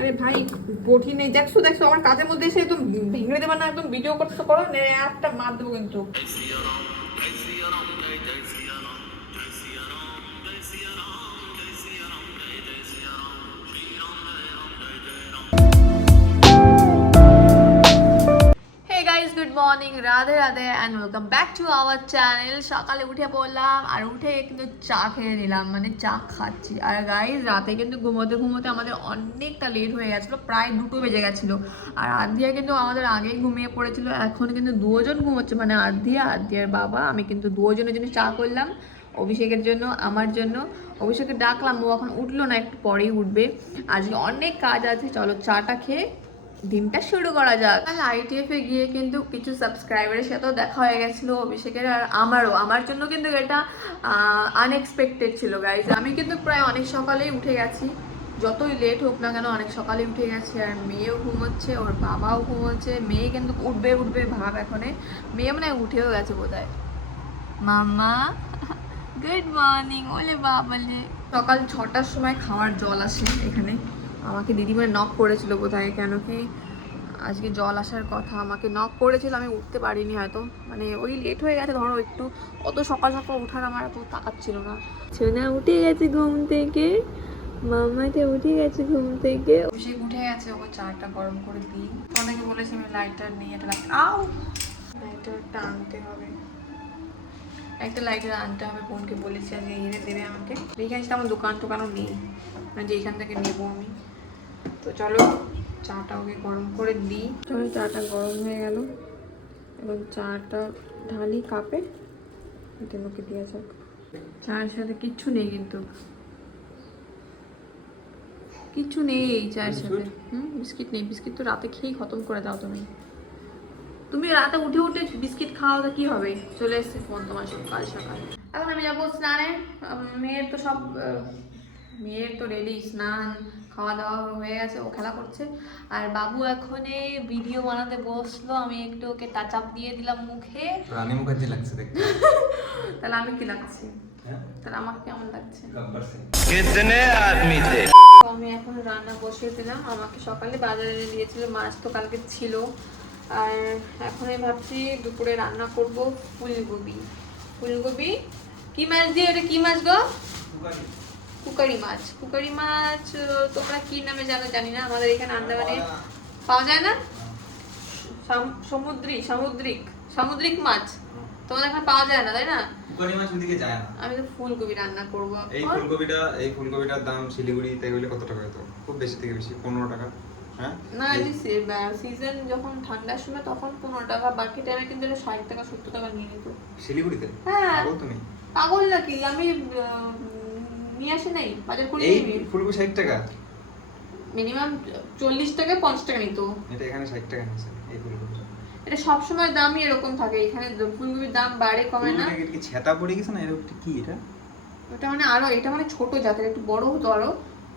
আরে ভাই কঠিন নেই, দেখছো দেখছো আমার কাজের মধ্যে এসে একদম ভেঙে দেবা না, একদম ভিডিও করতে করো না, একটা মার দেবো কিন্তু। Hey guys, good morning, Radhe Radhe and welcome back to our channel. সকালে উঠে পড়লাম আর উঠে কিন্তু চা খেয়ে নিলাম, মানে চা খাচ্ছি। আর গাইজ রাতে কিন্তু ঘুমোতে ঘুমোতে আমাদের অনেকটা লেট হয়ে গেছিলো, প্রায় 2টো বেজে গেছিলো। আর আদ্ধিয়া কিন্তু আমাদের আগেই ঘুমিয়ে পড়েছিল, এখন কিন্তু দুজন ঘুমোচ্ছে, মানে আদ্ধিয়ার বাবা। আমি কিন্তু দুজনের জন্য চা করলাম, অভিষেকের জন্য, আমার জন্য। অভিষেককে ডাকলাম, ও এখন উঠলো না, একটু পরেই উঠবে। আজকে অনেক কাজ আছে, চলো চাটা খেয়ে দিনটা শুরু করা যাক। আর ITF এ গিয়ে কিন্তু কিছু সাবস্ক্রাইবারের সাথেও দেখা হয়ে গেছিলো অভিষেকের আর আমারও। আমার জন্য কিন্তু এটা আনএক্সপেক্টেড ছিল গাইজ। আমি কিন্তু প্রায় অনেক সকালেই উঠে গেছি, যতই লেট হোক না কেন অনেক সকালে উঠে গেছি। আর মেয়েও ঘুমোচ্ছে, ওর বাবাও ঘুমোচ্ছে। মেয়ে কিন্তু উঠবে উঠবে ভাব এখনে, মেয়ে মানে উঠেও গেছে বোধহয়। মাম্মা গুড মর্নিং, ওলে বাবালে। সকাল 6টার সময় খাওয়ার জল আসে এখানে। আমাকে দিদিমার নক করেছিল বোধহয়, কেন কি আজকে জল আসার কথা, আমাকে নক করেছিল। আমি উঠতে পারিনি হয়তো, মানে ওই লেট হয়ে গেছে ধরো একটু। অত সকাল সকাল ওঠার আমার এত তাকাচ্ছিল না। সোনা উঠে গেছে ঘুম থেকে, মামাটা উঠে গেছে ঘুম থেকে। অভিষেক উঠে গেছে, ওকে চাটা গরম করে দিই। অনেকে বলেছে আমি লাইটার নিয়ে এটা লাইটারটা আনতে হবে, একটা লাইটার আনতে হবে। বোনকে বলেছি আজকে এনে দেবে আমাকে। এইখানে আমার দোকান টোকানও নেই, মানে যে এইখান থেকে নেবো আমি। তো চলো চাটা ওকে গরম করে দিই। চলো চাটা গরম হয়ে গেল, এবং চাটা ঢালি কাপে, এটা ওকে দেওয়া যাক। চায়ের সাথে কিচ্ছু নেই, কিন্তু কিচ্ছু নেই এই চায়ের সাথে। বিস্কিট নেই, বিস্কিট তো রাতে খেয়েই খতম করে দাও তুমি। তুমি রাতে উঠে উঠে বিস্কিট খাওয়া তো কি হবে? চলে এসছে ফোন তোমার সকাল সকাল। এখন আমি যাবো স্নানে। মেয়ের তো রেডি, স্নান খাওয়া দাওয়া হয়ে গেছে, ও খেলা করছে। আর বাবু এখনে ভিডিও বানাতে বসলো, আমি একটু ওকে টাচ আপ দিয়ে দিলাম মুখে। রানী মুখার্জি লাগছে দেখতে। তাহলে আমি কি লাগছি? তাহলে আমাকে কেমন লাগছে? কিতনে আদমি থে? আমি এখন রান্না বসিয়ে দিলাম। আমাকে সকালে বাজারে এনে দিয়েছিল, মাছ তো কালকে ছিল। আর এখনই ভাবছি দুপুরে রান্না করব ফুলকপি। ফুলকপি কি মাছ দিয়ে? এটা কি মাছ গো? কুকারি মাছ। কুকারি মাছ তোমরা কি নামে জানো জানি না, আমাদের এখানে আন্দামানে পাওয়া যায় না। সামুদ্রিক মাছ তোমাদের এখানে পাওয়া যায় না, তাই না? কুকারি মাছ ওদিকে যায় না। আমি তো ফুলকপি রান্না করব। এই ফুলকপিটার দাম শিলিগুড়িতে গেলে কত টাকা হতো? খুব বেশি থেকে বেশি 15 টাকা। হ্যাঁ না, সিজন যখন ঠান্ডার সময় তখন 15 টাকা, বাকি টাইমে কিন্তু 60 টাকা 70 টাকা নিয়ে নিত শিলিগুড়িতে। হ্যাঁ পাগল তুমি? পাগল নাকি? আমি নিয়ে আসি নাই, বাজার করে এই নিই। ফুলকপি 60 টাকা, মিনিমাম 40 টাকা 50 টাকা নিত। এটা এখানে 60 টাকা নিছে এই ফুলকপি। এটা সব সময় দামই এরকম থাকে এখানে, ফুলকপির দাম বাড়ে কমে না। ফুলকপি কি ছেতা পড়ে গেছে না? এরকম কি এটা? এটা মানে আরো, এটা মানে ছোট জাতের, একটু বড় হতো আরো।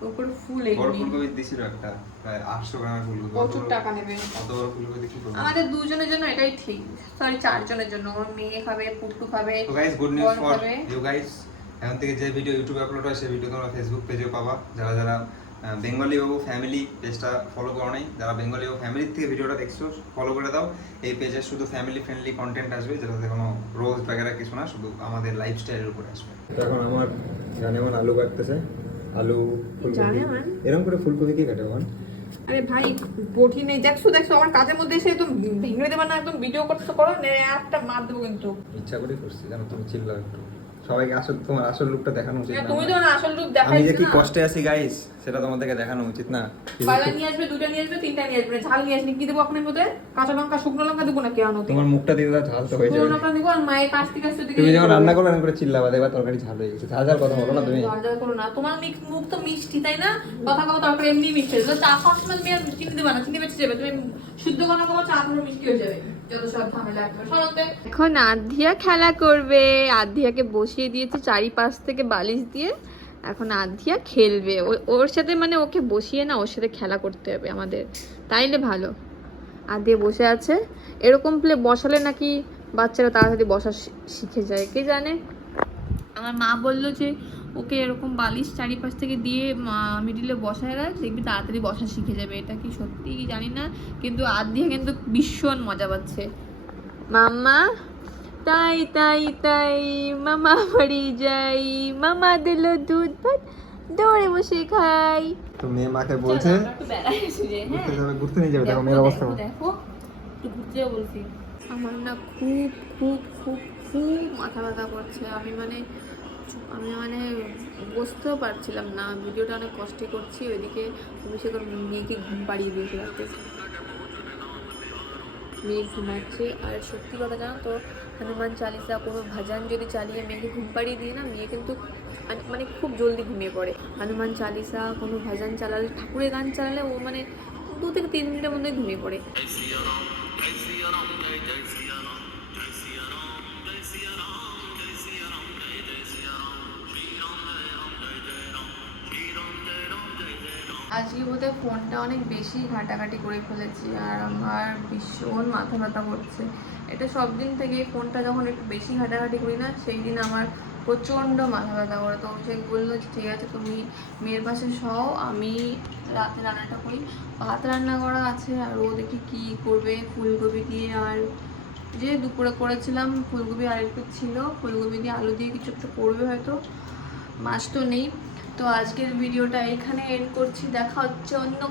উপরে ফুল এই বড় ফুলকপি দিছিল একটা, প্রায় 800 গ্রামের ফুলকপি। প্রচুর টাকা নেবে। কত বড় ফুলকপি দেখি করব? আমাদের দুজনের জন্য এটাই ঠিক, সরি 4 জনের জন্য। ওর মেয়ে খাবে, পুট্টু খাবে। তো guys, good news for you guys. এখন থেকে যে ভিডিও ইউটিউবে আপলোড হয় সেই ভিডিও তোমরা ফেসবুক পেজেও পাবা। যারা যারা বেঙ্গলি ও ফ্যামিলি পেজটা ফলো করো নাই, যারা বেঙ্গলি ও ফ্যামিলি থেকে ভিডিওটা দেখছো ফলো করে দাও। এই পেজে শুধু ফ্যামিলি ফ্রেন্ডলি কন্টেন্ট আসবে, যেটাতে কোনো রোজ বাগেরা কিছু না, শুধু আমাদের লাইফস্টাইলের উপরে আসবে। এখন আমার জানেমান আলু কাটতেছে, আলু ফুলকপি। এরকম করে ফুলকপি কি কাটে মান? আরে ভাই কঠিন নেই, দেখছো দেখছো আমার কাজের মধ্যে এসে একদম ভেঙে দেবা না, একদম ভিডিও করতে করো না, একটা মার দেবো কিন্তু। ইচ্ছা করে করছি, জানো তুমি চিল্লাও একটু। সবাইকে তোমার আসল রূপটা দেখানো উচিত না? তুমি তো না আসল রূপ দেখাই। আমি যে কি কষ্টে আছি গাইস, সেটা তোমাদেরকে দেখানো উচিত না? পালা নিয়ে আসবে, দুটো নিয়ে আসবে, তিনটা নিয়ে আসবে। ঝাল নিয়ে আসবে, কি দেবো আপনার মধ্যে? কাঁচা লঙ্কা, শুকনো লঙ্কা দেবো নাকি? আনো তোমার মুখটা দিয়ে দাও, ঝাল তো হয়ে যাবে। শুকনো লঙ্কা দেবো, আর মায়ের পাশ থেকে আসছে। তুমি যখন রান্না করবে এরকম করে চিল্লাবা, দেখবা তরকারি ঝাল হয়ে গেছে। ঝাল ঝাল কথা বলো না তুমি। ঝাল ঝাল করো না, তোমার মুখ তো মিষ্টি তাই না? কথা কথা তরকারি এমনি মিষ্টি, তো চা খাওয়ার সময় তুমি আর চিনি দেবা না, চিনি বেঁচে যাবে। তুমি শুদ্ধ কথা বলো, চা পুরো মিষ্টি হয়ে যাবে। যত সব ঝামেলা একবার। এখন আদ্ধিয়া খেলা করবে। আদ্ধিয়াকে বসিয়ে দিয়েছে চারিপাশ থেকে বালিশ দিয়ে, এখন আদ্ধিয়া খেলবে। ওর সাথে মানে ওকে বসিয়ে না, ওর সাথে খেলা করতে হবে আমাদের, তাইলে ভালো। আদ্ধিয়া বসে আছে, এরকম প্লে বসালে নাকি বাচ্চারা তাড়াতাড়ি বসা শিখে যায়, কে জানে। আমার মা বললো যে ওকে এরকম বালিশ চারিপাশ থেকে দিয়ে মিডিলে বসায় রাখ, দেখবি তাড়াতাড়ি বসা শিখে যাবে। এটা কি সত্যি জানি না, কিন্তু আর দিয়ে কিন্তু ভীষণ মজা পাচ্ছে। মাম্মা তাই তাই তাই মামা বাড়ি যাই, মামা দিল দুধ ভাত দৌড়ে বসে খাই। তো মেয়ে মাকে বলছে ঘুরতে যাবে, ঘুরতে নিয়ে যাবে। দেখো মেয়ের অবস্থা, দেখো একটু ঘুরতে যাবো বলছি। আমার না খুব খুব খুব খুব মাথা ব্যথা করছে। আমি মানে বসতেও পারছিলাম না, ভিডিওটা অনেক কষ্টে করছি। ওইদিকে অভিষেক ওর মেয়েকে ঘুম পাড়িয়ে দিয়েছে রাতে, মেয়ে ঘুমাচ্ছে। আর সত্যি কথা জানো তো, হনুমান চালিসা কোনো ভজন যদি চালিয়ে মেয়েকে ঘুম পাড়িয়ে দিয়ে না, মেয়ে কিন্তু মানে খুব জলদি ঘুমিয়ে পড়ে। হনুমান চালিসা কোনো ভজন চালালে, ঠাকুরের গান চালালে ও মানে 2 থেকে 3 মিনিটের মধ্যে ঘুমিয়ে পড়ে। আজকে বোধহয় ফোনটা অনেক বেশি ঘাটাঘাটি করে ফেলেছি, আর আমার ভীষণ মাথা ব্যথা করছে। এটা সব দিন থেকে, ফোনটা যখন একটু বেশি ঘাটাঘাটি করি না, সেই দিন আমার প্রচণ্ড মাথা ব্যথা করে। তো অভিষেক বললো ঠিক আছে তুমি মেয়ের পাশে সও, আমি রাতে রান্নাটা করি। ভাত রান্না করা আছে, আর ও দেখি কী করবে ফুলকপি দিয়ে। আর যে দুপুরে করেছিলাম ফুলকপি আর একটু ছিল, ফুলকপি দিয়ে আলু দিয়ে কিছু একটা করবে হয়তো, মাছ তো নেই। তো আজকের ভিডিওটা এখানে এন্ড করছি। দেখা হচ্ছে অন্য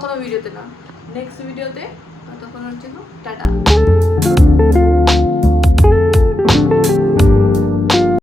কোনো ভিডিওতে না, নেক্সট ভিডিওতে। ততক্ষণের জন্য টাটা।